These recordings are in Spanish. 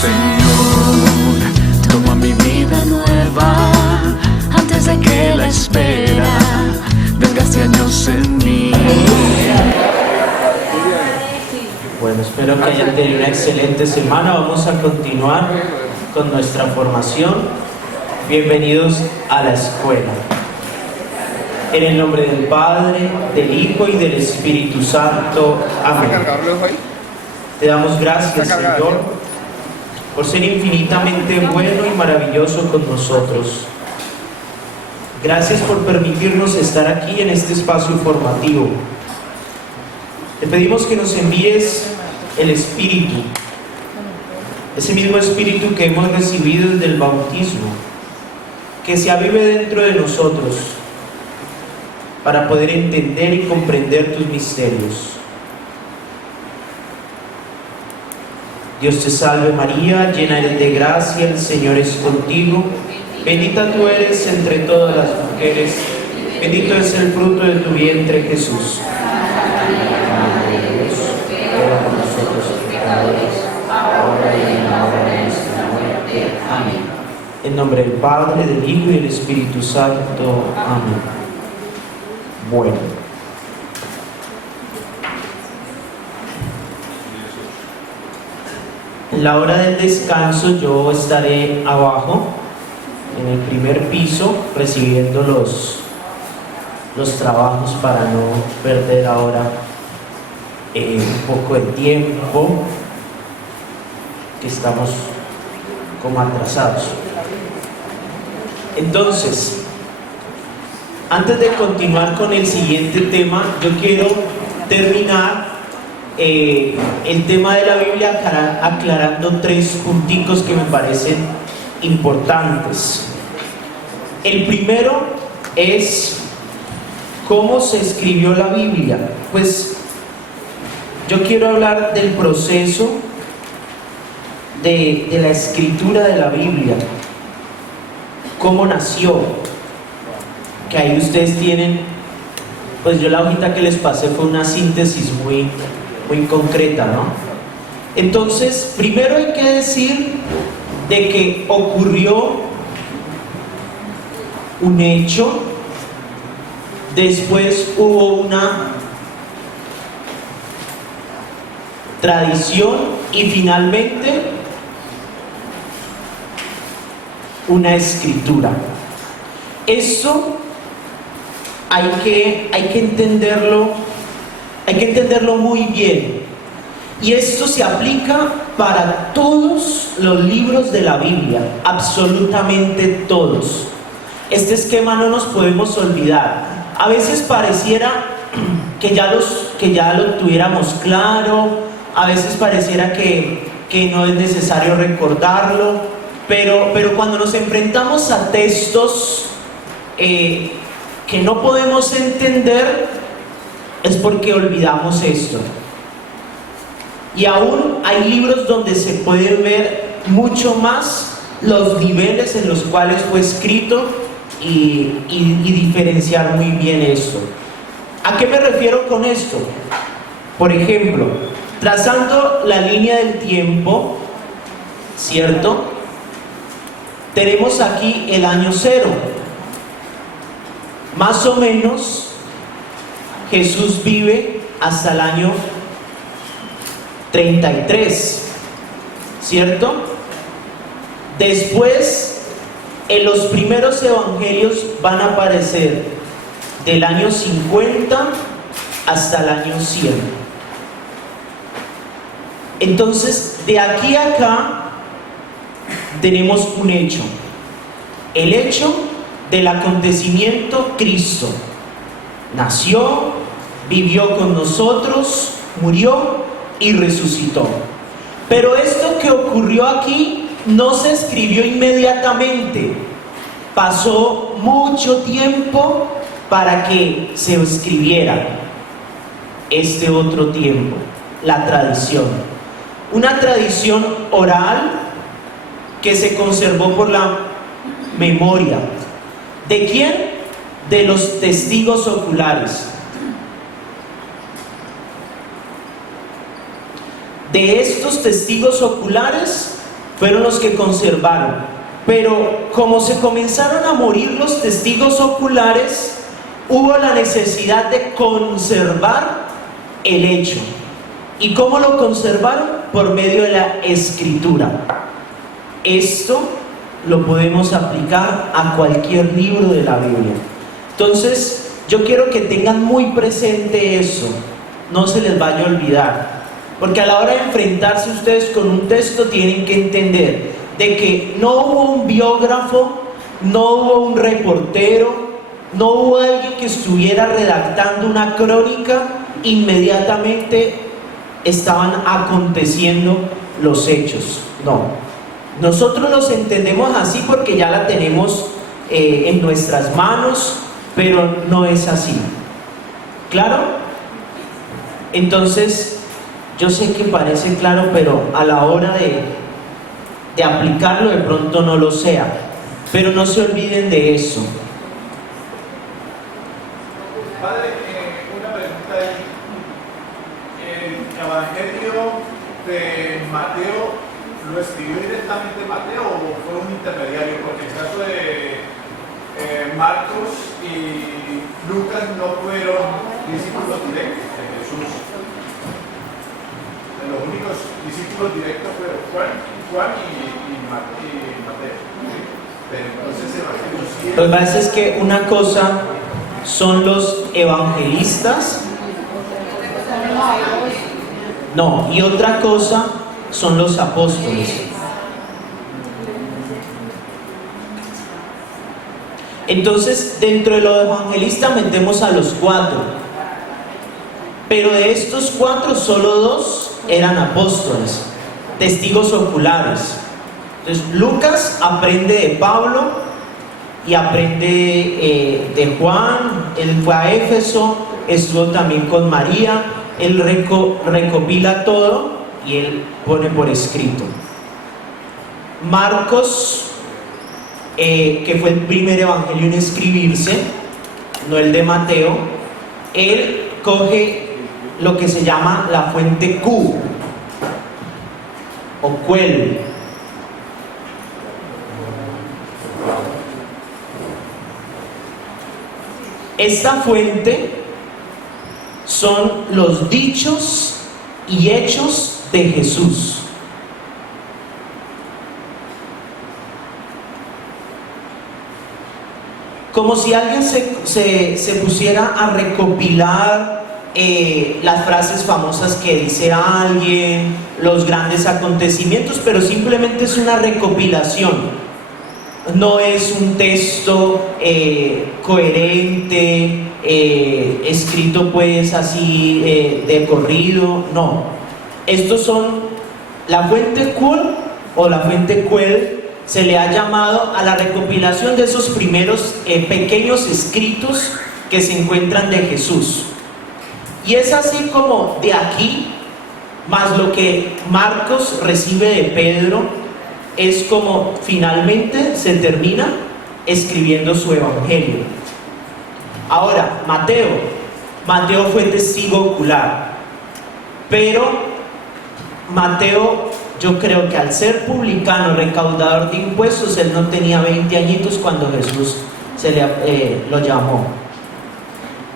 Señor, toma mi vida nueva antes de que la espera desgaste años en mí. Bueno, espero que hayan tenido una excelente semana. Vamos a continuar con nuestra formación. Bienvenidos a la escuela. En el nombre del Padre, del Hijo y del Espíritu Santo. Amén. Te damos gracias, Señor, por ser infinitamente bueno y maravilloso con nosotros. Gracias por permitirnos estar aquí en este espacio formativo. Te pedimos que nos envíes el Espíritu, ese mismo Espíritu que hemos recibido desde el bautismo, que se avive dentro de nosotros para poder entender y comprender tus misterios. Dios te salve María, llena eres de gracia, el Señor es contigo. Bendita tú eres entre todas las mujeres, bendito es el fruto de tu vientre, Jesús. Ruega por nosotros pecadores, ahora y en la hora de nuestra muerte. Amén. En nombre del Padre, del Hijo y del Espíritu Santo. Amén. Bueno. En la hora del descanso yo estaré abajo, en el primer piso, recibiendo los trabajos para no perder ahora un poco de tiempo, que estamos como atrasados. Entonces, antes de continuar con el siguiente tema, yo quiero terminar el tema de la Biblia aclarando 3 punticos que me parecen importantes. El primero es cómo se escribió la Biblia. Pues yo quiero hablar del proceso de la escritura de la Biblia, cómo nació, que ahí ustedes tienen, pues yo la hojita que les pasé fue una síntesis muy concreta, ¿no? Entonces, primero hay que decir de que ocurrió un hecho, después hubo una tradición y finalmente una escritura. Eso hay que entenderlo muy bien, y esto se aplica para todos los libros de la Biblia, absolutamente todos. Este esquema no nos podemos olvidar. A veces pareciera que ya lo tuviéramos claro, a veces pareciera que no es necesario recordarlo, pero cuando nos enfrentamos a textos que no podemos entender, es porque olvidamos esto. Y aún hay libros donde se pueden ver mucho más los niveles en los cuales fue escrito y diferenciar muy bien esto. ¿A qué me refiero con esto? Por ejemplo, trazando la línea del tiempo, ¿cierto? Tenemos aquí el año 0. Más o menos, Jesús vive hasta el año 33, ¿cierto? Después, en los primeros evangelios van a aparecer del año 50 hasta el año 100. Entonces, de aquí a acá tenemos un hecho, el hecho del acontecimiento Cristo. Nació, vivió con nosotros, murió y resucitó. Pero esto que ocurrió aquí no se escribió inmediatamente. Pasó mucho tiempo para que se escribiera este otro tiempo, la tradición. Una tradición oral que se conservó por la memoria. ¿De quién? De los testigos oculares. De estos testigos oculares fueron los que conservaron. Pero como se comenzaron a morir los testigos oculares, hubo la necesidad de conservar el hecho. ¿Y cómo lo conservaron? Por medio de la escritura. Esto lo podemos aplicar a cualquier libro de la Biblia. Entonces, yo quiero que tengan muy presente eso, no se les vaya a olvidar, porque a la hora de enfrentarse ustedes con un texto tienen que entender de que no hubo un biógrafo, no hubo un reportero, no hubo alguien que estuviera redactando una crónica, inmediatamente estaban aconteciendo los hechos. No. Nosotros los entendemos así porque ya la tenemos en nuestras manos, pero no es así. ¿Claro? Entonces, yo sé que parece claro, pero a la hora de aplicarlo de pronto no lo sea. Pero no se olviden de eso. Padre, una pregunta ahí. ¿El Evangelio de Mateo lo escribió directamente Mateo o fue un intermediario? Porque en el caso de Marcos y Lucas no fueron discípulos directos de Jesús. Los únicos discípulos directos fueron Juan y Mateo. Pero entonces Evangelio sí. Lo que pasa es que una cosa son los evangelistas, no, y otra cosa son los apóstoles. Entonces, dentro de los evangelistas metemos a los 4, pero de estos 4 solo 2 eran apóstoles, testigos oculares. Entonces, Lucas aprende de Pablo y aprende de Juan. Él fue a Éfeso, estuvo también con María, él recopila todo y él pone por escrito. Marcos, que fue el primer evangelio en escribirse, no el de Mateo, él coge lo que se llama la fuente Q o Cuel. Esta fuente son los dichos y hechos de Jesús. Como si alguien se pusiera a recopilar las frases famosas que dice alguien, los grandes acontecimientos, pero simplemente es una recopilación. No es un texto coherente, escrito pues así de corrido, no. Estos son la fuente Cuel o la fuente Cuel. Se le ha llamado a la recopilación de esos primeros pequeños escritos que se encuentran de Jesús. Y es así como de aquí, más lo que Marcos recibe de Pedro, es como finalmente se termina escribiendo su evangelio. Ahora, Mateo fue testigo ocular, pero Mateo, yo creo que al ser publicano, recaudador de impuestos, él no tenía 20 añitos cuando Jesús lo llamó.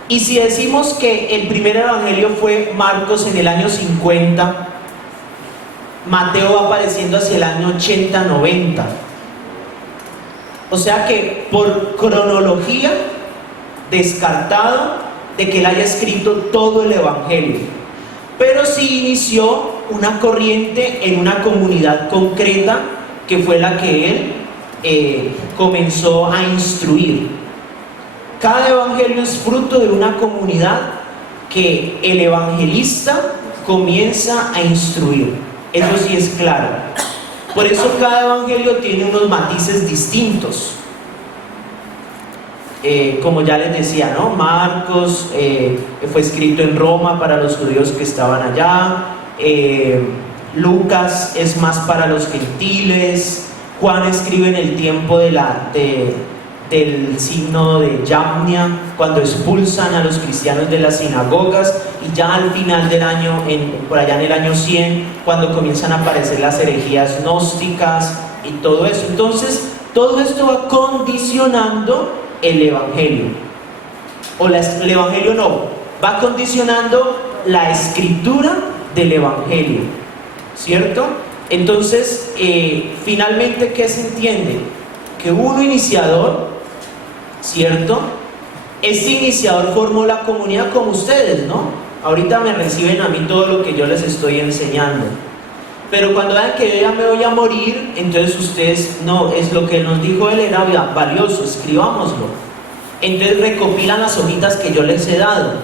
Y si decimos que el primer evangelio fue Marcos en el año 50, Mateo va apareciendo hacia el año 80-90. O sea que por cronología, descartado de que él haya escrito todo el evangelio. Pero sí inició una corriente en una comunidad concreta que fue la que él comenzó a instruir. Cada evangelio es fruto de una comunidad que el evangelista comienza a instruir. Eso sí es claro. Por eso cada evangelio tiene unos matices distintos. Como ya les decía, ¿no? Marcos fue escrito en Roma para los judíos que estaban allá. Lucas es más para los gentiles. Juan escribe en el tiempo de del signo de Yamnia, cuando expulsan a los cristianos de las sinagogas, y ya al final del año, por allá en el año 100, cuando comienzan a aparecer las herejías gnósticas y todo eso. Entonces, todo esto va condicionando el Evangelio, el Evangelio no, va condicionando la escritura del Evangelio, ¿cierto? Entonces, finalmente, ¿qué se entiende? Que hubo un iniciador, ¿cierto? Este iniciador formó la comunidad como ustedes, ¿no? Ahorita me reciben a mí todo lo que yo les estoy enseñando. Pero cuando vean que yo ya me voy a morir, entonces ustedes, no, es lo que nos dijo él, era valioso, escribámoslo. Entonces recopilan las hojitas que yo les he dado,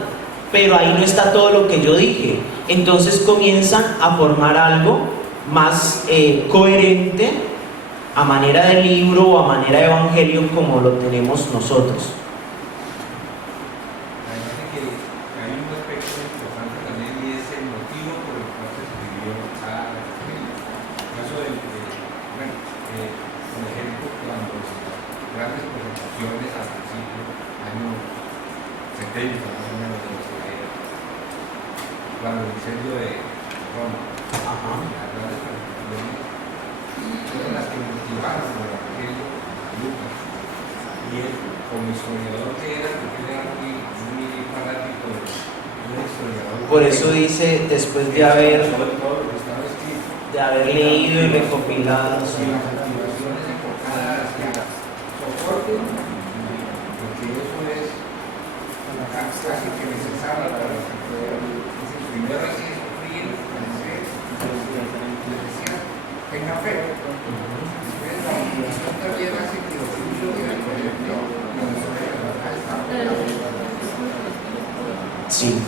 pero ahí no está todo lo que yo dije. Entonces comienzan a formar algo más coherente, a manera de libro o a manera de evangelio, como lo tenemos nosotros. Hay un aspecto importante también, y es el motivo por el cual se escribió cada evangelio. En caso por ejemplo, cuando las grandes presentaciones al principio, año 70 más o menos de nuestra era, cuando el incendio de Roma, las grandes presentaciones fueron las que motivaron al evangelio a Lucas. Y él, como historiador que era, porque él era muy fanático de un historiador. Por eso dice, después de haber leído y recopilado las motivaciones enfocadas hacia soporte, porque eso es casi que necesario para que pueda. Primero hay que sufrir, padecer, necesidad, tenga fe. Después la motivación también hace que lo suyo quede coherente con el sobre la verdad está. Sí.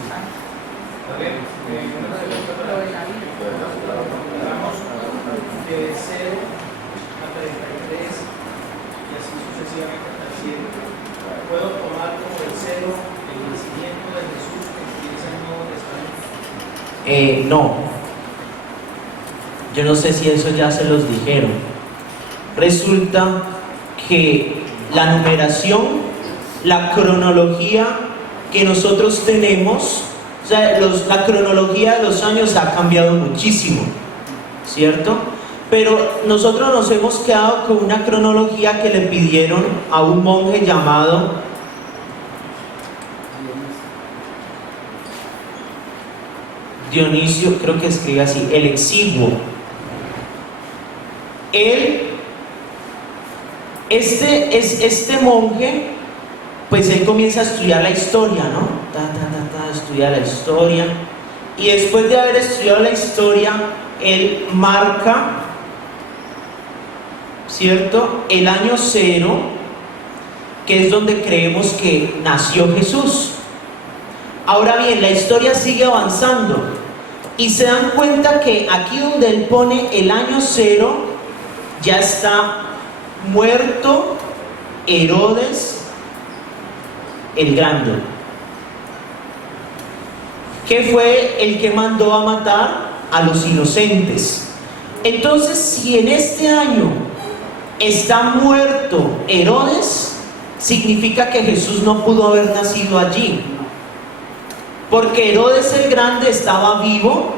A ver, una pregunta de 0 a 33 y así sucesivamente hasta el 100. ¿Puedo tomar como el 0 el nacimiento de Jesús que utiliza el Nuevo Testamento? No. Yo no sé si eso ya se los dijeron. Resulta que la numeración, la cronología que nosotros tenemos, o sea, la cronología de los años ha cambiado muchísimo, ¿cierto? Pero nosotros nos hemos quedado con una cronología que le pidieron a un monje llamado Dionisio, creo que escribe así, el Exiguo. Este monje, pues él comienza a estudiar la historia, ¿no? Estudia la historia, y después de haber estudiado la historia, él marca, ¿cierto?, el año 0, que es donde creemos que nació Jesús. Ahora bien, la historia sigue avanzando, y se dan cuenta que aquí donde él pone el año 0, ya está muerto Herodes el Grande, que fue el que mandó a matar a los inocentes. Entonces, si en este año está muerto Herodes, significa que Jesús no pudo haber nacido allí, porque Herodes el Grande estaba vivo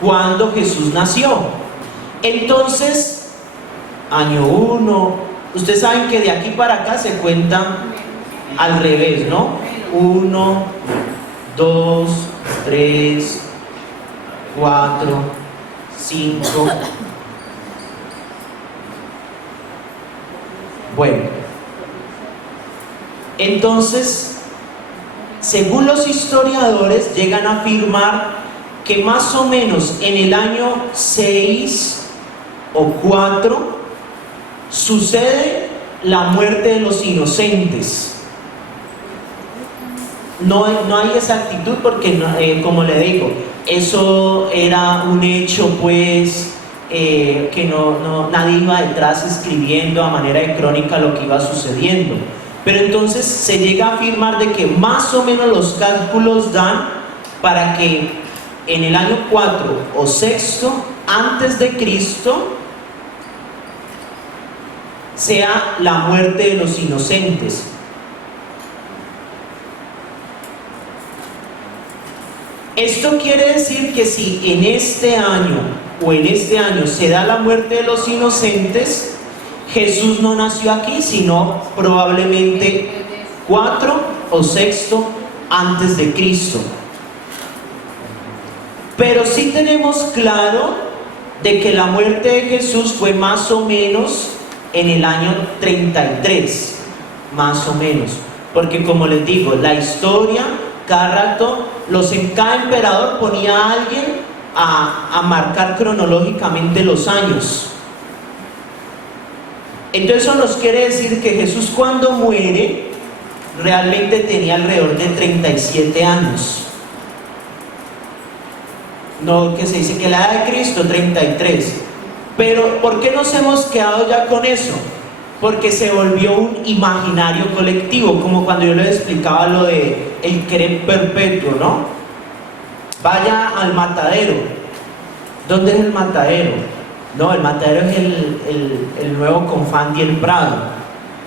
cuando Jesús nació. Entonces, año 1, ustedes saben que de aquí para acá se cuentan al revés, ¿no? 1, 2, 3, 4, 5. Bueno, entonces, según los historiadores, llegan a afirmar que más o menos en el año 6 o 4 sucede la muerte de los inocentes. No hay exactitud porque, como le digo, eso era un hecho, pues, que nadie iba detrás escribiendo a manera de crónica lo que iba sucediendo. Pero entonces se llega a afirmar de que más o menos los cálculos dan para que en el año 4 o 6 antes de Cristo sea la muerte de los inocentes. Esto quiere decir que si en este año se da la muerte de los inocentes, Jesús no nació aquí, sino probablemente 4 o 6 antes de Cristo. Pero sí tenemos claro de que la muerte de Jesús fue más o menos en el año 33, más o menos, porque como les digo, la historia cada rato, cada emperador ponía a alguien a marcar cronológicamente los años. Entonces eso nos quiere decir que Jesús, cuando muere, realmente tenía alrededor de 37 años. No, que se dice que la edad de Cristo 33. Pero ¿por qué nos hemos quedado ya con eso? Porque se volvió un imaginario colectivo, como cuando yo les explicaba lo de el querer perpetuo, ¿no? Vaya al matadero. ¿Dónde es el matadero? No, el matadero es el nuevo Confandi El Prado,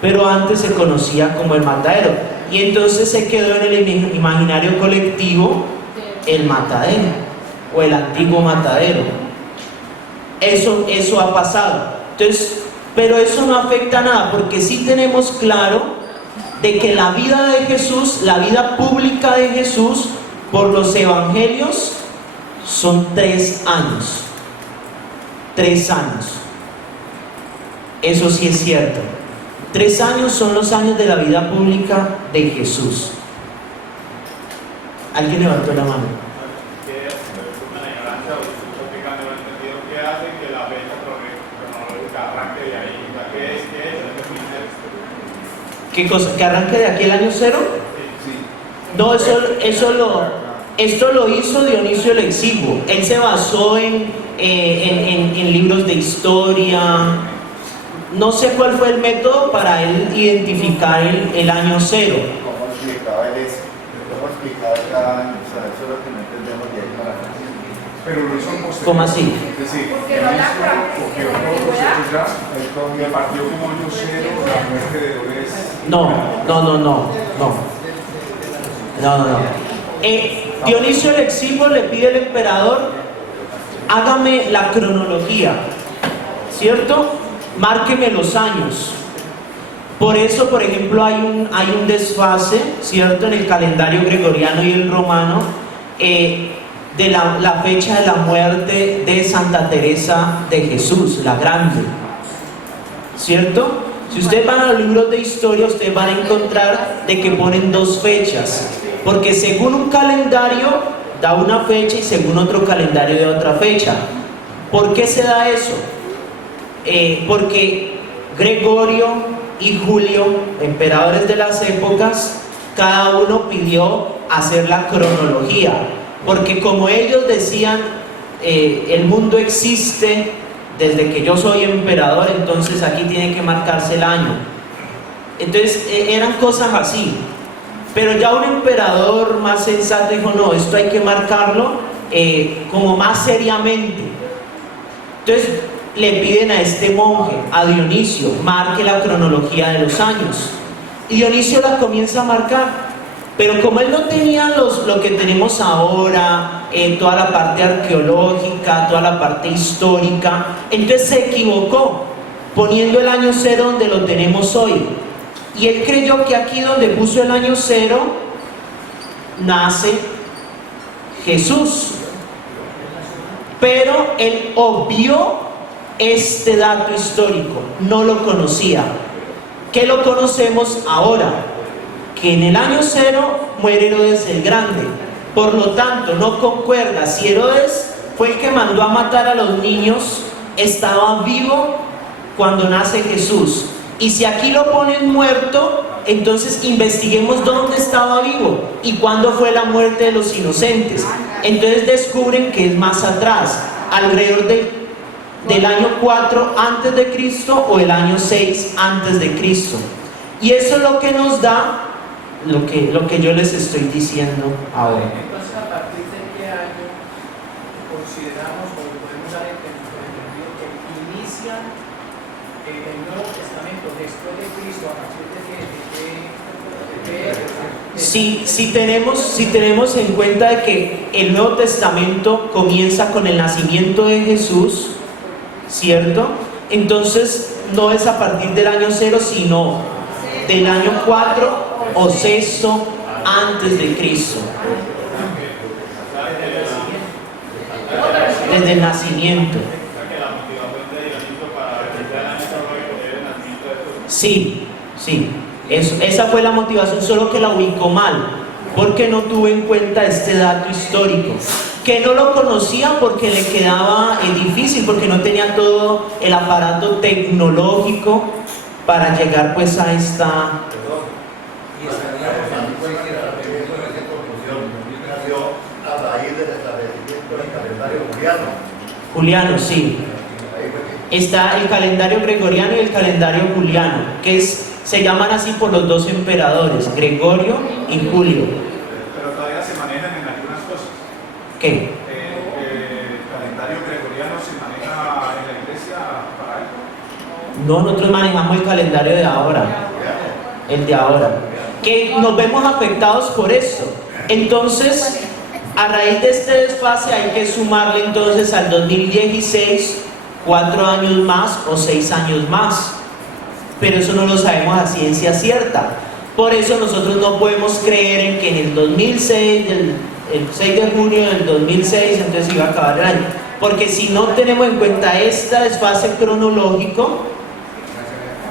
pero antes se conocía como el matadero, y entonces se quedó en el imaginario colectivo el matadero, o el antiguo matadero. Eso ha pasado. Entonces, pero eso no afecta nada, porque sí tenemos claro de que la vida de Jesús, la vida pública de Jesús, por los evangelios, son 3 años. 3 años. Eso sí es cierto. 3 años son los años de la vida pública de Jesús. ¿Alguien levantó la mano? ¿Qué cosa? ¿Que arranque de aquí el año 0? No, esto lo hizo Dionisio el Exiguo. Él se basó en libros de historia. No sé cuál fue el método para él identificar el año 0. ¿Cómo explicaba él eso? ¿Cómo explicaba cada año? O sea, eso es lo que no entendemos de ahí para atrás. Pero lo hizo en posterior. ¿Cómo así? Es decir, él cogió todos los hechos ya, me partió como año 0 la muerte de Herodes. No. Dionisio el Exiguo le pide al emperador: hágame la cronología, ¿cierto? Márqueme los años. Por eso, por ejemplo, hay un desfase, ¿cierto?, en el calendario gregoriano y el romano, de la fecha de la muerte de Santa Teresa de Jesús, la Grande, ¿cierto? Si ustedes van a los libros de historia, ustedes van a encontrar de que ponen 2 fechas, porque según un calendario da una fecha y según otro calendario da otra fecha. ¿Por qué se da eso? Porque Gregorio y Julio, emperadores de las épocas, cada uno pidió hacer la cronología, porque como ellos decían, el mundo existe desde que yo soy emperador, entonces aquí tiene que marcarse el año. Entonces eran cosas así. Pero ya un emperador más sensato dijo: no, esto hay que marcarlo como más seriamente. Entonces le piden a este monje, a Dionisio, marque la cronología de los años. Y Dionisio la comienza a marcar. Pero como él no tenía lo que tenemos ahora, toda la parte arqueológica, toda la parte histórica, entonces se equivocó poniendo el año 0 donde lo tenemos hoy. Y él creyó que aquí donde puso el año 0 nace Jesús. Pero él obvió este dato histórico, no lo conocía. ¿Qué lo conocemos ahora? Que en el año 0 muere Herodes el Grande. Por lo tanto, no concuerda si Herodes fue el que mandó a matar a los niños, estaba vivo cuando nace Jesús. Y si aquí lo ponen muerto, entonces investiguemos dónde estaba vivo y cuándo fue la muerte de los inocentes. Entonces descubren que es más atrás, alrededor del año 4 antes de Cristo o el año 6 antes de Cristo. Y eso es lo que nos da lo que yo les estoy diciendo ahora. Entonces, ¿a partir de qué año consideramos o podemos dar entendido que inicia el Nuevo Testamento? Testamento después de Cristo, a partir de qué? Si tenemos en cuenta de que el Nuevo Testamento comienza con el nacimiento de Jesús, ¿cierto? Entonces no es a partir del año 0, sino del año 4 o 6 antes de Cristo. Desde el nacimiento. Sí. Esa fue la motivación, solo que la ubicó mal, porque no tuvo en cuenta este dato histórico, que no lo conocía porque le quedaba difícil, porque no tenía todo el aparato tecnológico para llegar pues a esta... Y estaríamos en cualquier conclusión, nació a raíz del establecimiento del calendario juliano. Juliano, sí. Está el calendario gregoriano y el calendario juliano, que se llaman así por los dos emperadores, Gregorio y Julio. Pero todavía se manejan en algunas cosas. ¿Qué? ¿El calendario gregoriano se maneja en la iglesia para algo? No, nosotros manejamos el calendario de ahora, el de ahora, que nos vemos afectados por esto. Entonces, a raíz de este desfase hay que sumarle entonces al 2016 4 años más o 6 años más, pero eso no lo sabemos a ciencia cierta. Por eso nosotros no podemos creer en que en el 2006, el 6 de junio del 2006, entonces iba a acabar el año, porque si no tenemos en cuenta este desfase cronológico,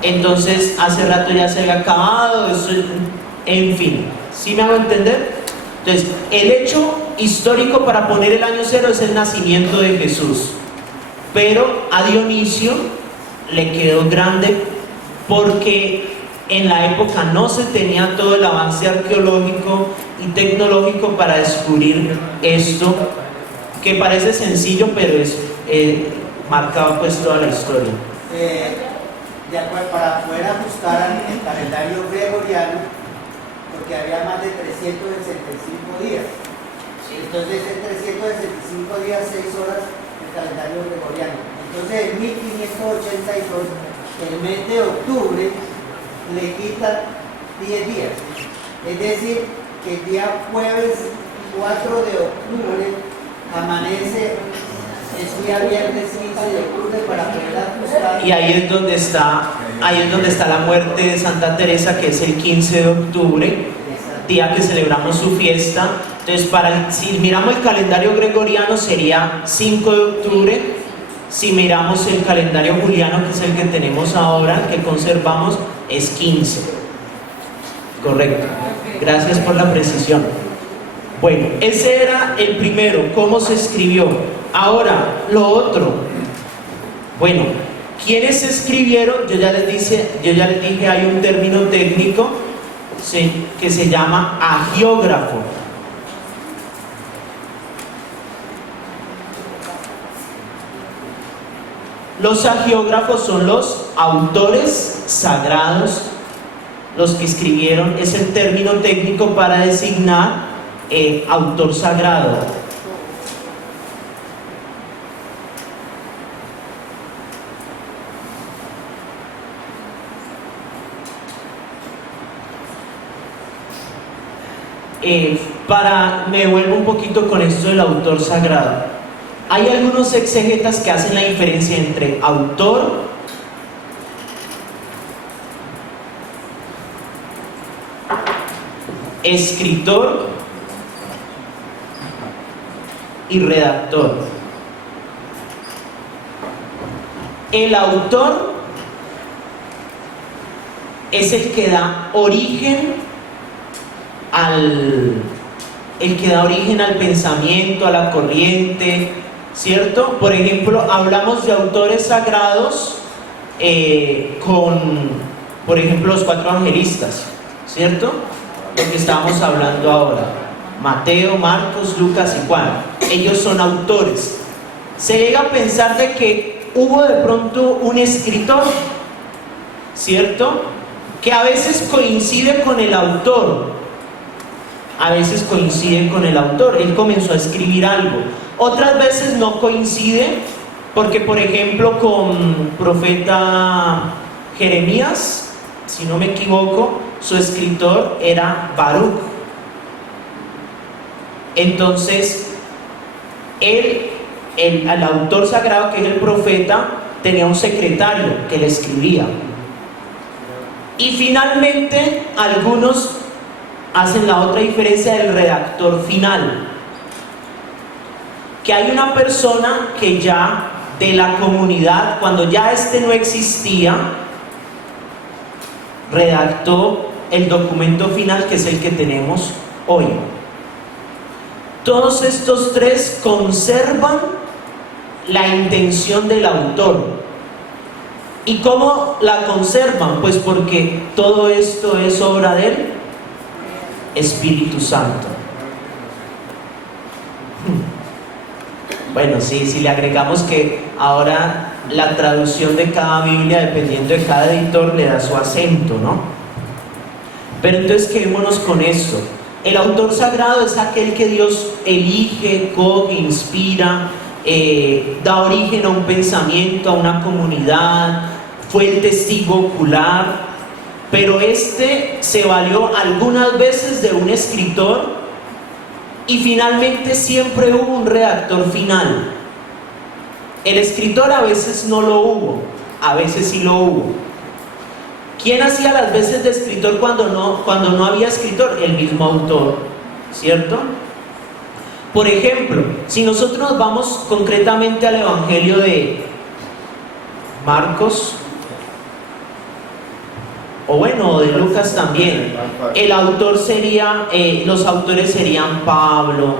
entonces hace rato ya se había acabado, eso, en fin, ¿sí me hago entender? Entonces, el hecho histórico para poner el año 0 es el nacimiento de Jesús, pero a Dionisio le quedó grande porque en la época no se tenía todo el avance arqueológico y tecnológico para descubrir esto, que parece sencillo, pero es marcado pues toda la historia. De acuerdo, para poder ajustar el calendario gregoriano, porque había más de 365 días. Entonces, en 365 días, 6 horas, el calendario gregoriano. Entonces, en 1582, el mes de octubre le quita 10 días. Es decir, que el día jueves 4 de octubre amanece el día viernes 15 de octubre para poder ajustar. Y ahí es donde está la muerte de Santa Teresa, que es el 15 de octubre, día que celebramos su fiesta. Entonces, si miramos el calendario gregoriano sería 5 de octubre, si miramos el calendario juliano, que es el que tenemos ahora, que conservamos, es 15. Correcto. Gracias por la precisión. Bueno, ese era el primero, cómo se escribió. Ahora, lo otro. Bueno, ¿quiénes escribieron? Yo ya les dije, hay un término técnico que se llama agiógrafo. Los agiógrafos son los autores sagrados, los que escribieron, es el término técnico para designar autor sagrado. Me devuelvo un poquito con esto del autor sagrado. Hay algunos exegetas que hacen la diferencia entre autor, escritor y redactor. El autor es el que da origen al pensamiento, a la corriente, ¿cierto? Por ejemplo, hablamos de autores sagrados por ejemplo, los 4 evangelistas, ¿cierto? Lo que estamos hablando ahora, Mateo, Marcos, Lucas y Juan. Ellos son autores. Se llega a pensar de que hubo de pronto un escritor, ¿cierto? Que a veces coincide con el autor. Él comenzó a escribir algo. Otras veces no coincide, porque por ejemplo con profeta Jeremías, si no me equivoco, su escritor era Baruch. Entonces, el autor sagrado, que es el profeta, tenía un secretario que le escribía. Y finalmente, algunos hacen la otra diferencia del redactor final, que hay una persona que ya de la comunidad, cuando ya no existía, redactó el documento final, que es el que tenemos hoy. Todos estos tres conservan la intención del autor. ¿Y cómo la conservan? Pues porque todo esto es obra del Espíritu Santo. Bueno, sí, si le agregamos que ahora la traducción de cada Biblia, dependiendo de cada editor, le da su acento, ¿no? Pero entonces quedémonos con esto. El autor sagrado es aquel que Dios elige, coge, inspira, da origen a un pensamiento, a una comunidad, fue el testigo ocular, pero se valió algunas veces de un escritor y finalmente siempre hubo un redactor final. El escritor a veces no lo hubo, a veces sí lo hubo. ¿Quién hacía las veces de escritor cuando no había escritor? El mismo autor, ¿cierto? Por ejemplo, si nosotros nos vamos concretamente al Evangelio de Marcos, o bueno, de Lucas también, los autores serían Pablo,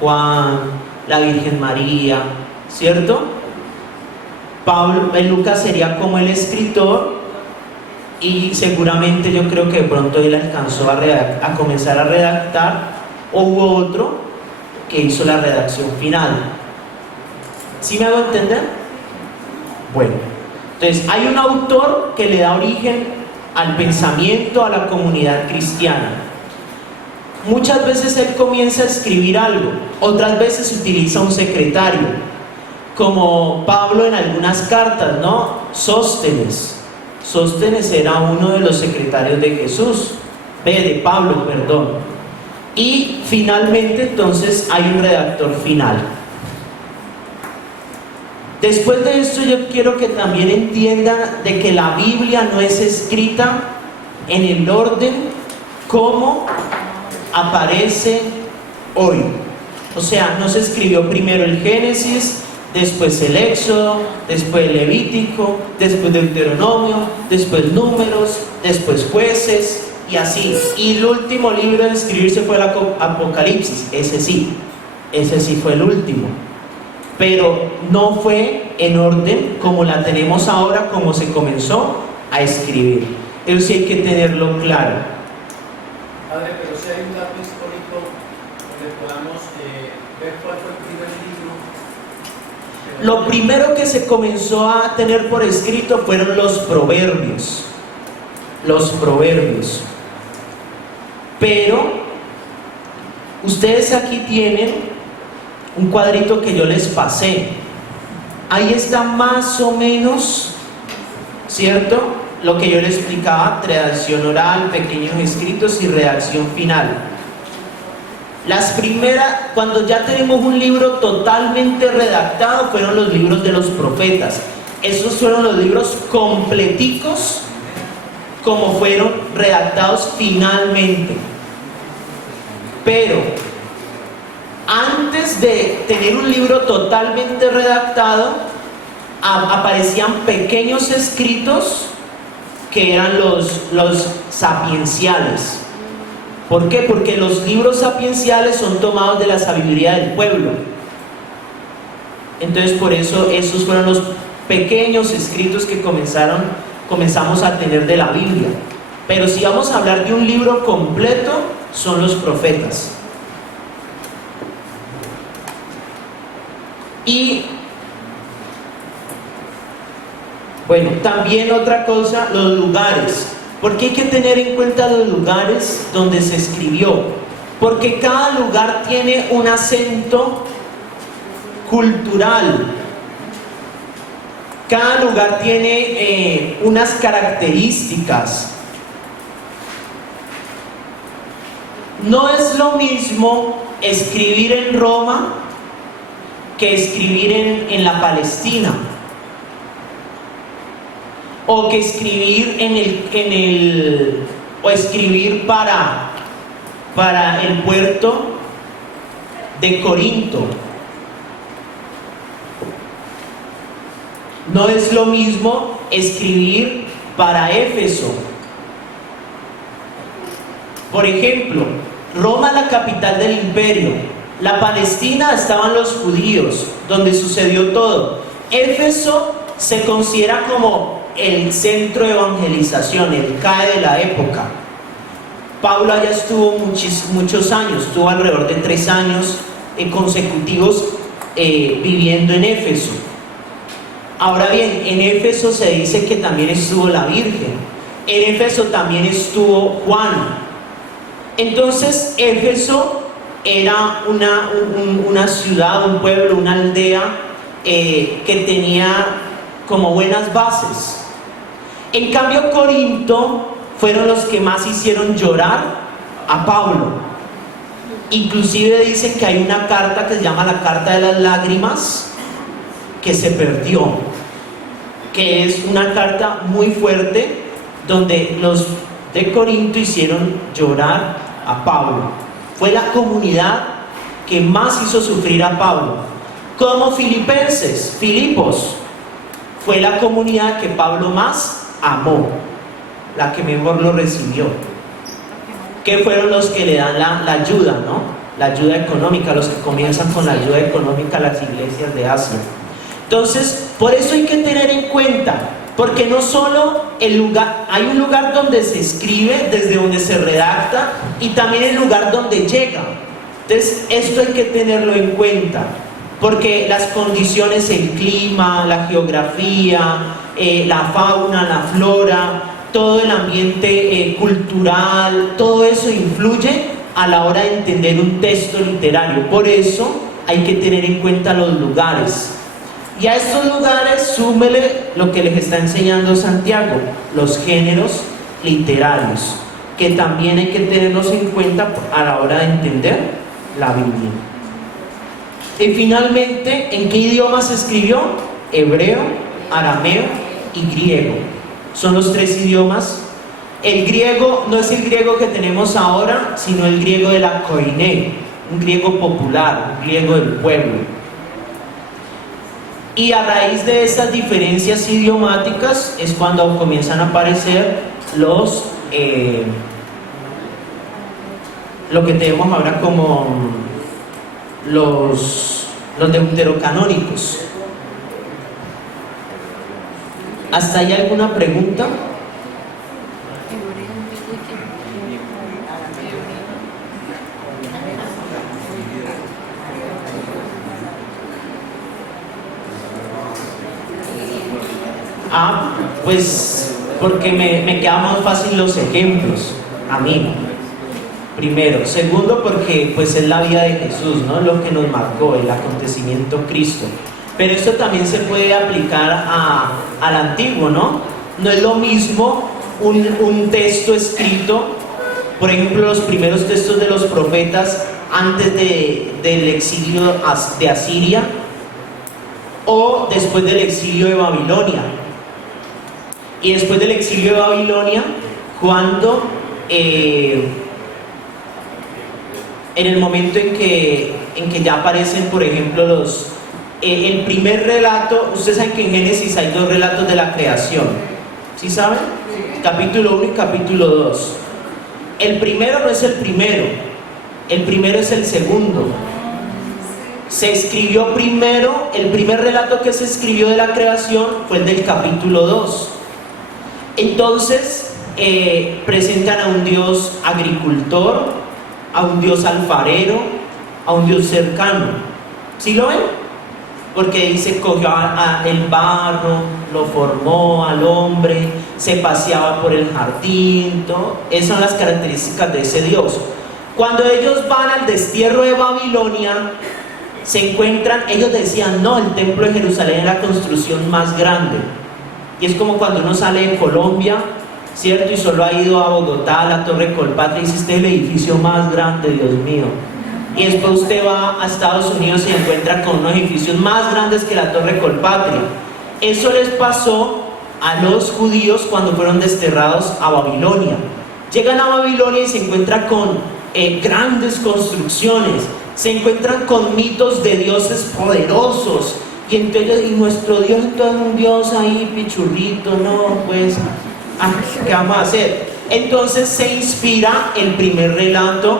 Juan, la Virgen María, ¿cierto? Lucas sería como el escritor, y seguramente yo creo que de pronto él alcanzó a comenzar a redactar, o hubo otro que hizo la redacción final. ¿Sí me hago entender? Bueno, entonces hay un autor que le da origen al pensamiento, a la comunidad cristiana. Muchas veces él comienza a escribir algo, otras veces utiliza un secretario, como Pablo en algunas cartas, ¿no? Sóstenes era uno de los secretarios de Jesús, de Pablo, perdón. Y finalmente entonces hay un redactor final. Después de esto yo quiero que también entiendan de que la Biblia no es escrita en el orden como aparece hoy. O sea, no se escribió primero el Génesis, después el Éxodo, después el Levítico, después Deuteronomio, después Números, después Jueces y así. Y el último libro en escribirse fue el Apocalipsis. Ese sí fue el último. Pero no fue en orden como la tenemos ahora, como se comenzó a escribir. Eso sí hay que tenerlo claro. Padre, pero si hay un dato histórico donde podamos ver cuál fue el primer libro. Lo primero que se comenzó a tener por escrito fueron los proverbios. Los proverbios. Pero ustedes aquí tienen un cuadrito que yo les pasé. Ahí está más o menos, ¿cierto? Lo que yo les explicaba: tradición oral, pequeños escritos y redacción final. Las primeras, cuando ya tenemos un libro totalmente redactado, fueron los libros de los profetas. Esos fueron los libros completicos, como fueron redactados finalmente. Pero antes de tener un libro totalmente redactado, aparecían pequeños escritos que eran los sapienciales. ¿Por qué? Porque los libros sapienciales son tomados de la sabiduría del pueblo. Entonces, por eso esos fueron los pequeños escritos que comenzamos a tener de la Biblia. Pero si vamos a hablar de un libro completo, son los profetas. Y bueno, también otra cosa, los lugares. ¿Por qué hay que tener en cuenta los lugares donde se escribió? Porque cada lugar tiene un acento cultural. Cada lugar tiene unas características. No es lo mismo escribir en Roma que escribir en la Palestina, o que escribir o escribir para el puerto de Corinto. No es lo mismo escribir para Éfeso. Por ejemplo, Roma, la capital del imperio. La Palestina estaban los judíos, donde sucedió todo. Éfeso se considera como el centro de evangelización, el CAE de la época. Pablo allá estuvo muchos años, estuvo alrededor de 3 años consecutivos viviendo en Éfeso. Ahora bien, en Éfeso se dice que también estuvo la Virgen. En Éfeso también estuvo Juan. Entonces, Éfeso era una ciudad, un pueblo, una aldea que tenía como buenas bases. En cambio, Corinto fueron los que más hicieron llorar a Pablo. Inclusive dicen que hay una carta que se llama la Carta de las Lágrimas, que se perdió, que es una carta muy fuerte donde los de Corinto hicieron llorar a Pablo. Fue la comunidad que más hizo sufrir a Pablo. Como Filipenses, Filipos, fue la comunidad que Pablo más amó, la que mejor lo recibió, que fueron los que le dan la ayuda, ¿no? La ayuda económica, los que comienzan con la ayuda económica a las iglesias de Asia. Entonces, por eso hay que tener en cuenta, porque no solo el lugar, hay un lugar donde se escribe, desde donde se redacta, y también el lugar donde llega. Entonces, esto hay que tenerlo en cuenta, porque las condiciones, el clima, la geografía, la fauna, la flora, todo el ambiente cultural, todo eso influye a la hora de entender un texto literario. Por eso hay que tener en cuenta los lugares. Y a estos lugares súmele lo que les está enseñando Santiago, los géneros literarios, que también hay que tenerlos en cuenta a la hora de entender la Biblia. Y finalmente, ¿en qué idioma se escribió? Hebreo, arameo y griego. Son los 3 idiomas. El griego no es el griego que tenemos ahora, sino el griego de la Koiné, un griego popular, un griego del pueblo. Y a raíz de estas diferencias idiomáticas es cuando comienzan a aparecer lo que tenemos ahora como los deuterocanónicos. ¿Hasta ahí alguna pregunta? Pues porque me quedan más fácil los ejemplos, a mí, primero. Segundo, porque pues es la vida de Jesús, ¿no? Lo que nos marcó, el acontecimiento Cristo. Pero esto también se puede aplicar al antiguo, ¿no? No es lo mismo un texto escrito, por ejemplo, los primeros textos de los profetas antes del exilio de Asiria o después del exilio de Babilonia. Y después del exilio de Babilonia, cuando en el momento en que ya aparecen, por ejemplo, el primer relato. Ustedes saben que en Génesis hay 2 relatos de la creación, ¿sí saben? Capítulo 1 y capítulo 2. El primero no es el primero, el primero es el segundo. Se escribió primero, el primer relato que se escribió de la creación fue el del capítulo 2. Entonces presentan a un Dios agricultor, a un Dios alfarero, a un Dios cercano. ¿Sí lo ven? Porque dice, cogió el barro, lo formó al hombre, se paseaba por el jardín, todo. Esas son las características de ese Dios. Cuando ellos van al destierro de Babilonia, se encuentran, ellos decían, no, el templo de Jerusalén era la construcción más grande. Y es como cuando uno sale de Colombia, ¿cierto? Y solo ha ido a Bogotá, a la Torre Colpatria, y dice, este es el edificio más grande, Dios mío. Y después usted va a Estados Unidos y se encuentra con unos edificios más grandes que la Torre Colpatria. Eso les pasó a los judíos cuando fueron desterrados a Babilonia. Llegan a Babilonia y se encuentran con grandes construcciones, se encuentran con mitos de dioses poderosos, y entonces, y nuestro Dios es un Dios ahí pichurrito, no, pues, ¿qué vamos a hacer? Entonces se inspira el primer relato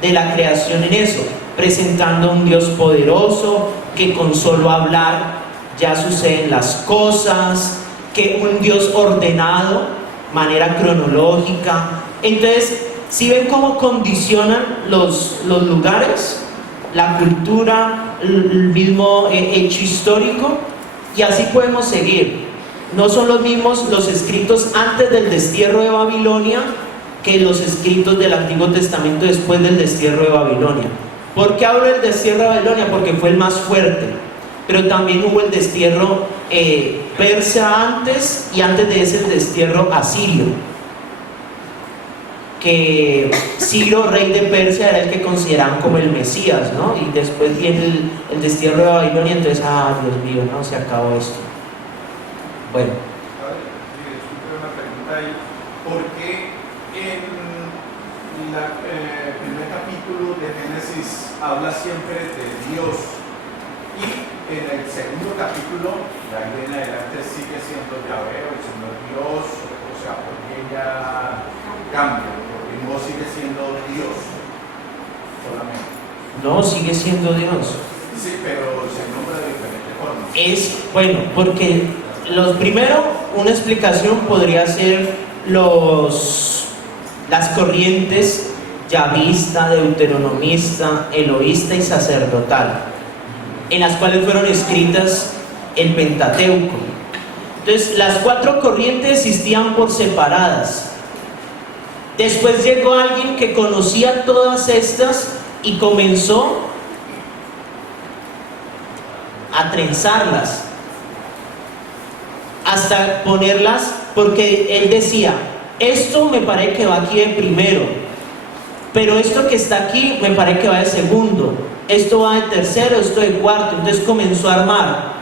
de la creación en eso, presentando un Dios poderoso, que con solo hablar ya suceden las cosas, que un Dios ordenado, manera cronológica. Entonces, si ven cómo condicionan los lugares, la cultura, el mismo hecho histórico, y así podemos seguir. No son los mismos los escritos antes del destierro de Babilonia que los escritos del Antiguo Testamento después del destierro de Babilonia. ¿Por qué hablo del destierro de Babilonia? Porque fue el más fuerte, pero también hubo el destierro persa antes, y antes de ese el destierro asirio, que Ciro, rey de Persia, era el que consideraban como el Mesías, ¿no? Y después viene el destierro de Babilonia, entonces, Dios mío, no, se acabó esto. Bueno. Una pregunta ahí. ¿Por qué en el primer capítulo de Génesis habla siempre de Dios, y en el segundo capítulo, de ahí en adelante, sigue siendo Yahvé, el Señor Dios? O sea, ¿por qué ya cambia? Porque no sigue siendo Dios solamente. No, sigue siendo Dios. Sí, pero se nombra de diferentes formas. Es, bueno, porque primero, una explicación podría ser las corrientes yavista, deuteronomista, elohista y sacerdotal, en las cuales fueron escritas el Pentateuco. Entonces, las 4 corrientes existían por separadas. Después llegó alguien que conocía todas estas y comenzó a trenzarlas, hasta ponerlas, porque él decía, esto me parece que va aquí de primero, pero esto que está aquí me parece que va de segundo, esto va de tercero, esto de cuarto. Entonces comenzó a armar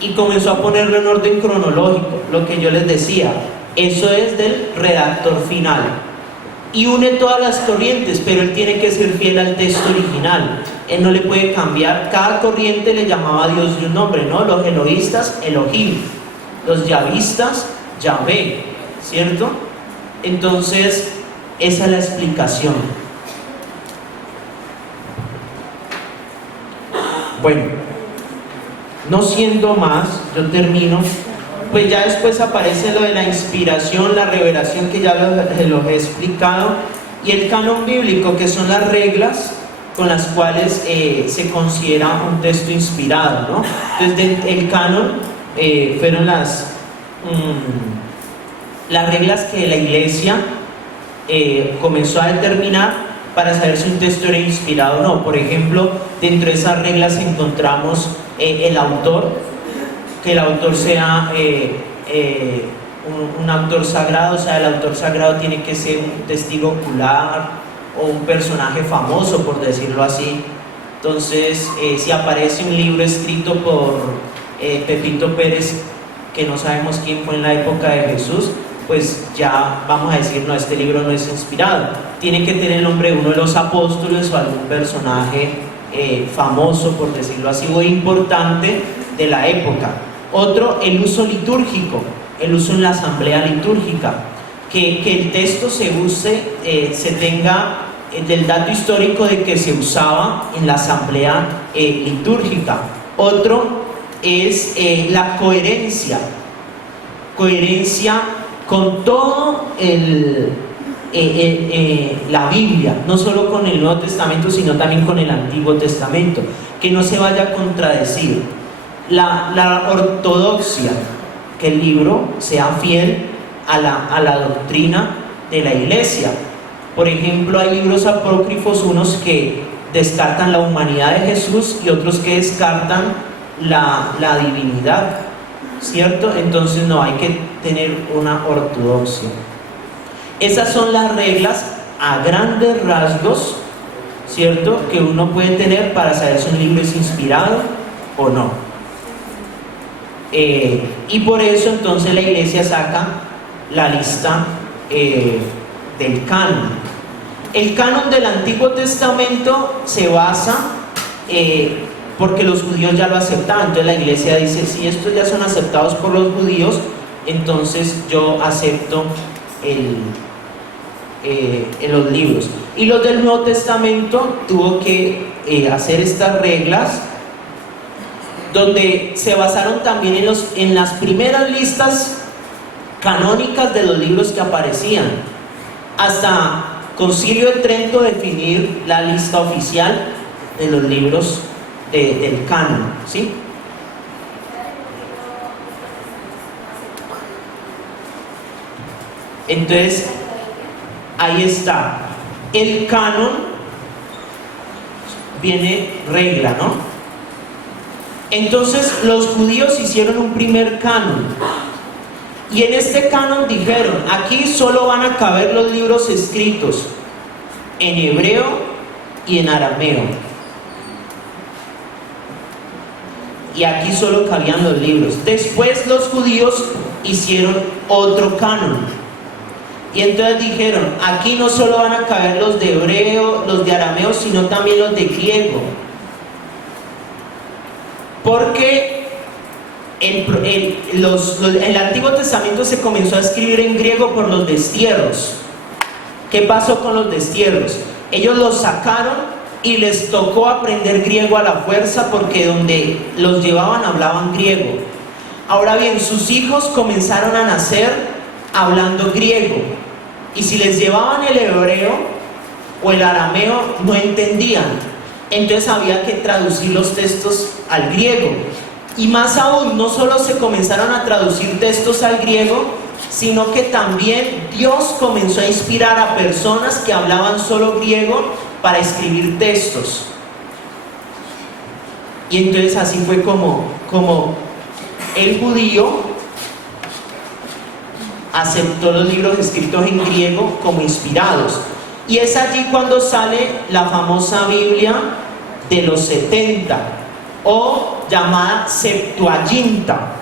y comenzó a ponerlo en orden cronológico, lo que yo les decía, eso es del redactor final, y une todas las corrientes, pero él tiene que ser fiel al texto original, él no le puede cambiar. Cada corriente le llamaba a Dios de un nombre, ¿no? Los eloístas, Elohim; los yavistas, Yahvé, ¿cierto? Entonces, esa es la explicación. Bueno, no siendo más, yo termino. Pues ya después aparece lo de la inspiración, la revelación, que ya los he explicado, y el canon bíblico, que son las reglas con las cuales se considera un texto inspirado, ¿no? Entonces, el canon fueron las reglas que la iglesia comenzó a determinar para saber si un texto era inspirado o no. Por ejemplo, dentro de esas reglas encontramos el autor, que el autor sea un autor sagrado. O sea, el autor sagrado tiene que ser un testigo ocular o un personaje famoso, por decirlo así. Entonces, si aparece un libro escrito por Pepito Pérez, que no sabemos quién fue en la época de Jesús, pues ya vamos a decir, no, este libro no es inspirado. Tiene que tener el nombre de uno de los apóstoles o algún personaje famoso, por decirlo así, o importante de la época. Otro, el uso litúrgico, el uso en la asamblea litúrgica, que el texto se use, se tenga del dato histórico de que se usaba en la asamblea litúrgica. Otro es la coherencia con todo la Biblia, no solo con el Nuevo Testamento, sino también con el Antiguo Testamento, que no se vaya a contradecir. La ortodoxia, que el libro sea fiel a la doctrina de la iglesia. Por ejemplo, hay libros apócrifos, unos que descartan la humanidad de Jesús y otros que descartan la divinidad, ¿cierto? Entonces no, hay que tener una ortodoxia. Esas son las reglas a grandes rasgos, ¿cierto?, que uno puede tener para saber si un libro es inspirado o no. Y por eso entonces la iglesia saca la lista del canon. El canon del Antiguo Testamento se basa porque los judíos ya lo aceptaban. Entonces la iglesia dice, si estos ya son aceptados por los judíos, entonces yo acepto los libros. Y los del Nuevo Testamento tuvo que hacer estas reglas, donde se basaron también en las primeras listas canónicas de los libros que aparecían, hasta Concilio de Trento definir la lista oficial de los libros del canon, ¿sí? Entonces, ahí está. El canon viene regla, ¿no? Entonces, los judíos hicieron un primer canon. Y en este canon dijeron, aquí solo van a caber los libros escritos en hebreo y en arameo. Y aquí solo cabían los libros. Después los judíos hicieron otro canon. Y entonces dijeron, aquí no solo van a caber los de hebreo, los de arameo, sino también los de griego. Porque el Antiguo Testamento se comenzó a escribir en griego por los destierros. ¿Qué pasó con los destierros? Ellos los sacaron y les tocó aprender griego a la fuerza, porque donde los llevaban hablaban griego. Ahora bien, sus hijos comenzaron a nacer hablando griego, y si les llevaban el hebreo o el arameo no entendían, entonces había que traducir los textos al griego. Y más aún, no solo se comenzaron a traducir textos al griego, sino que también Dios comenzó a inspirar a personas que hablaban solo griego para escribir textos. Y entonces así fue como el judío aceptó los libros escritos en griego como inspirados. Y es allí cuando sale la famosa Biblia de los 70, o llamada Septuaginta,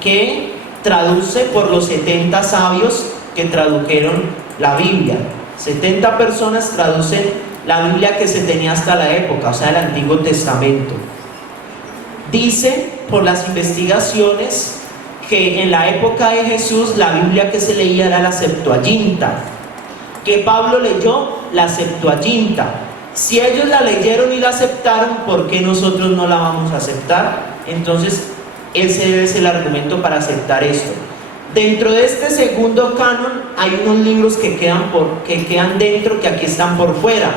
que traduce por los 70 sabios que tradujeron la Biblia. 70 personas traducen la Biblia que se tenía hasta la época, o sea, el Antiguo Testamento. Dice por las investigaciones que en la época de Jesús la Biblia que se leía era la Septuaginta, que Pablo leyó la Septuaginta. Si ellos la leyeron y la aceptaron, ¿por qué nosotros no la vamos a aceptar? Entonces, ese es el argumento para aceptar esto. Dentro de este segundo canon hay unos libros que quedan dentro, que aquí están por fuera.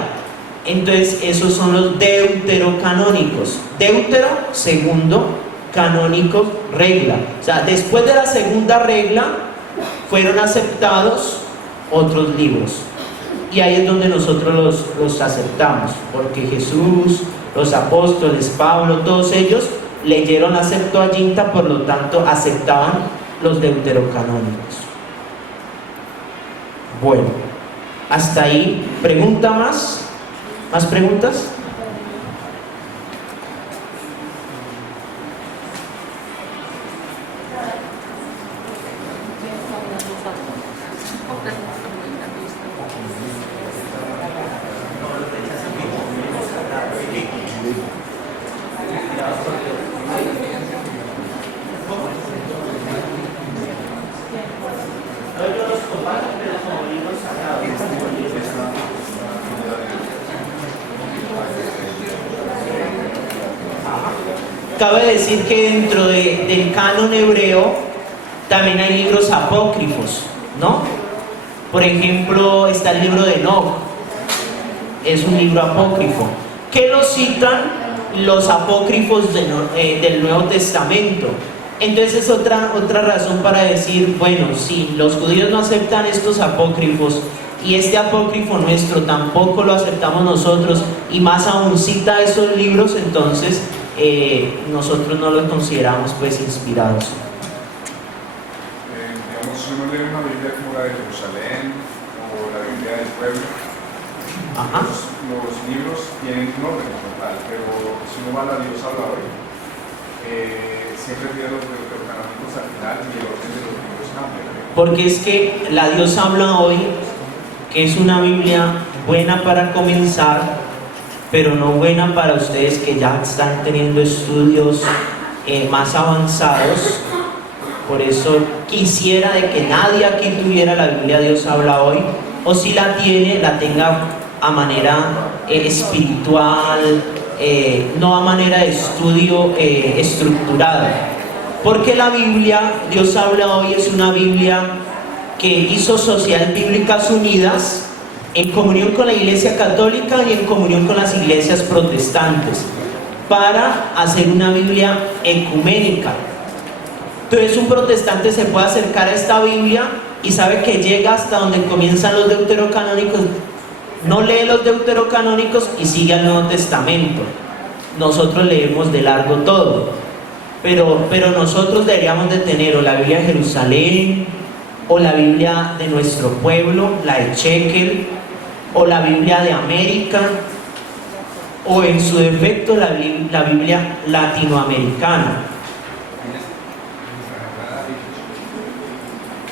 Entonces, esos son los deuterocanónicos. Deutero, segundo, canónico, regla. O sea, después de la segunda regla, fueron aceptados otros libros. Y ahí es donde nosotros los aceptamos, porque Jesús, los apóstoles, Pablo, todos ellos leyeron la Septuaginta, por lo tanto aceptaban los deuterocanónicos. Bueno, hasta ahí. ¿Pregunta más? ¿Más preguntas? Cabe decir que dentro del canon hebreo también hay libros apócrifos, ¿no? Por ejemplo, está el libro de Enoch, es un libro apócrifo, que lo citan los apócrifos del Nuevo Testamento. Entonces es otra razón para decir, bueno, si los judíos no aceptan estos apócrifos y este apócrifo nuestro tampoco lo aceptamos nosotros, y más aún cita esos libros, entonces nosotros no los consideramos pues inspirados. Digamos, si uno lee una Biblia como la de Jerusalén o la Biblia del pueblo, Ajá. los libros tienen un orden como tal, pero si uno va a la Dios habla hoy, siempre tiene los deuterocanónicos al final y el orden de los libros cambia. Porque es que la Dios habla hoy, que es una Biblia buena para comenzar, pero no buena para ustedes que ya están teniendo estudios más avanzados. Por eso quisiera de que nadie aquí tuviera la Biblia Dios habla hoy, o si la tiene, la tenga a manera espiritual, no a manera de estudio estructurado. Porque la Biblia Dios habla hoy es una Biblia que hizo Sociedades Bíblicas Unidas en comunión con la Iglesia Católica y en comunión con las iglesias protestantes para hacer una Biblia ecuménica. Entonces un protestante se puede acercar a esta Biblia y sabe que llega hasta donde comienzan los deuterocanónicos, no lee los deuterocanónicos y sigue al Nuevo Testamento. Nosotros leemos de largo todo, pero nosotros deberíamos de tener o la Biblia de Jerusalén, o la Biblia de nuestro pueblo, la de Shekel, o la Biblia de América, o en su defecto la Biblia latinoamericana.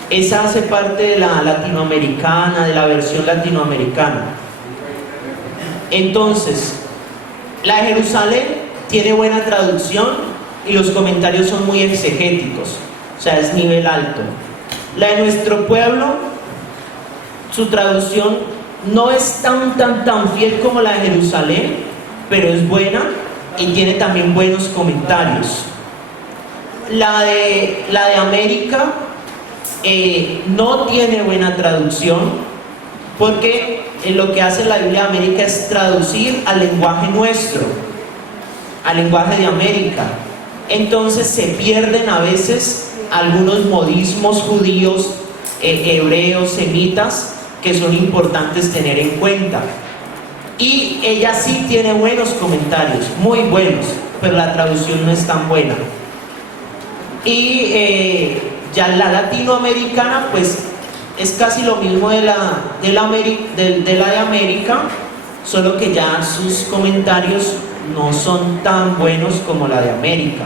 Esa hace parte de la latinoamericana, de la versión latinoamericana. Entonces, la de Jerusalén tiene buena traducción y los comentarios son muy exegéticos, o sea, es nivel alto. La de nuestro pueblo, su traducción no es tan fiel como la de Jerusalén, pero es buena y tiene también buenos comentarios. La de América no tiene buena traducción, porque lo que hace la Biblia de América es traducir al lenguaje nuestro, al lenguaje de América. Entonces se pierden a veces algunos modismos judíos, hebreos, semitas, que son importantes tener en cuenta. Y ella sí tiene buenos comentarios, muy buenos, pero la traducción no es tan buena. Y ya la latinoamericana, pues es casi lo mismo de la de América, solo que ya sus comentarios no son tan buenos como la de América.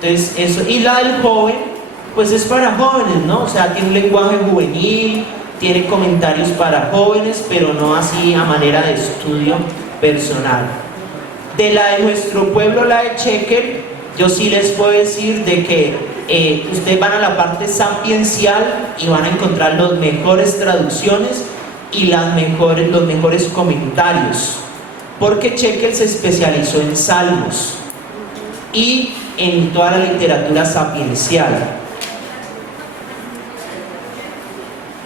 Entonces eso, y la del joven, pues es para jóvenes, ¿no? O sea, tiene un lenguaje juvenil, tiene comentarios para jóvenes, pero no así a manera de estudio personal. De la de nuestro pueblo, la de Shekel, yo sí les puedo decir de que ustedes van a la parte sapiencial y van a encontrar las mejores traducciones y los mejores comentarios, porque Shekel se especializó en salmos y en toda la literatura sapiencial.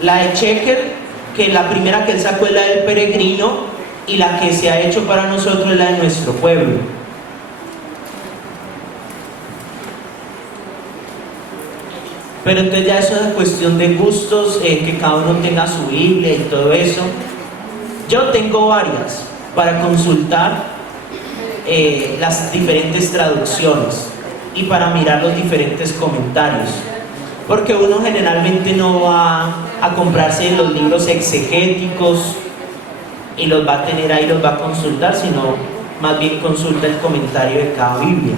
La de Shekel, que la primera que él sacó es la del peregrino, y la que se ha hecho para nosotros es la de nuestro pueblo. Pero entonces ya eso es cuestión de gustos, que cada uno tenga su Biblia y todo eso. Yo tengo varias para consultar las diferentes traducciones y para mirar los diferentes comentarios, porque uno generalmente no va a comprarse los libros exegéticos y los va a tener ahí, los va a consultar, sino más bien consulta el comentario de cada Biblia.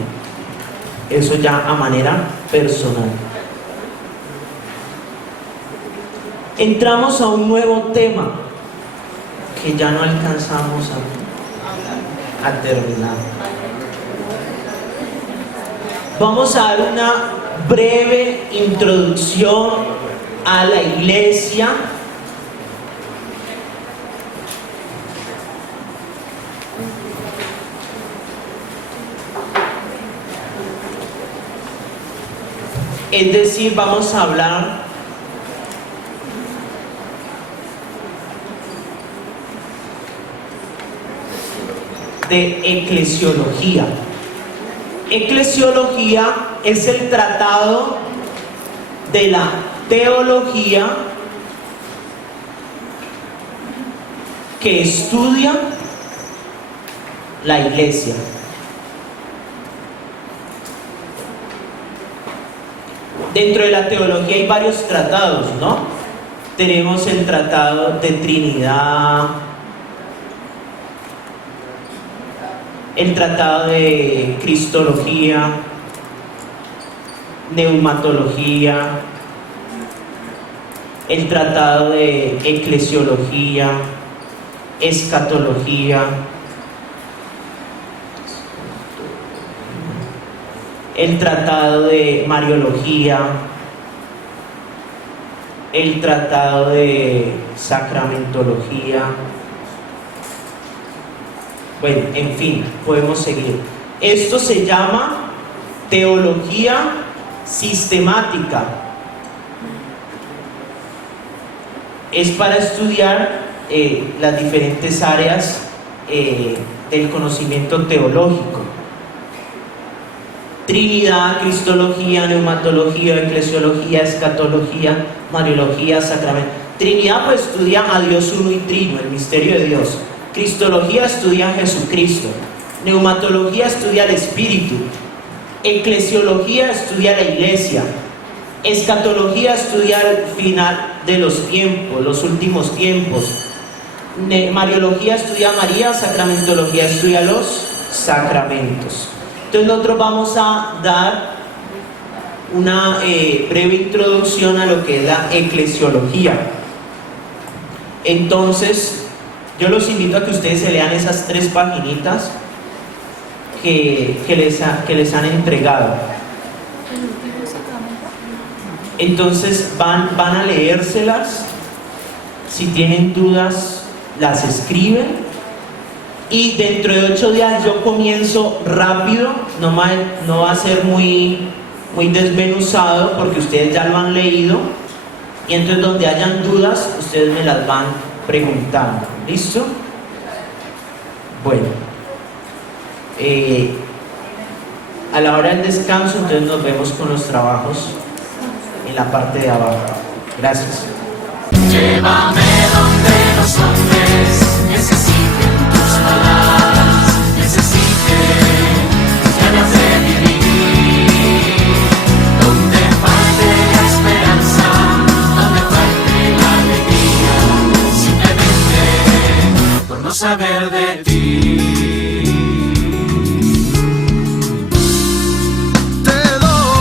Eso ya a manera personal. Entramos a un nuevo tema que ya no alcanzamos a terminar. Vamos a dar una breve introducción a la iglesia. Es decir, vamos a hablar de eclesiología. Eclesiología es el tratado de la teología que estudia la iglesia. Dentro de la teología hay varios tratados, ¿no? Tenemos el tratado de Trinidad, el tratado de Cristología, Neumatología, el tratado de Eclesiología, Escatología, el tratado de Mariología, el tratado de Sacramentología. Bueno, en fin, podemos seguir. Esto se llama teología sistemática. Es para estudiar las diferentes áreas del conocimiento teológico. Trinidad, Cristología, Neumatología, Eclesiología, Escatología, Mariología, Sacramento. Trinidad pues estudia a Dios uno y trino, el misterio de Dios. Cristología estudia a Jesucristo. Neumatología estudia al Espíritu. Eclesiología estudia a la Iglesia. Escatología estudia el final de los tiempos, los últimos tiempos. Mariología estudia a María. Sacramentología estudia los sacramentos. Entonces nosotros vamos a dar una breve introducción a lo que es la eclesiología. Entonces, yo los invito a que ustedes se lean esas 3 paginitas que les han entregado. Entonces van a leérselas. Si tienen dudas, las escriben. Y dentro de 8 días yo comienzo rápido, no va a ser muy desmenuzado porque ustedes ya lo han leído. Y entonces donde hayan dudas, ustedes me las van preguntando. ¿Listo? Bueno. A la hora del descanso, entonces nos vemos con los trabajos en la parte de abajo. Gracias. Llévame donde los hombres necesiten tus palabras, necesiten ganas de vivir, donde falte la esperanza, donde falte la alegría, simplemente por no saber de ti.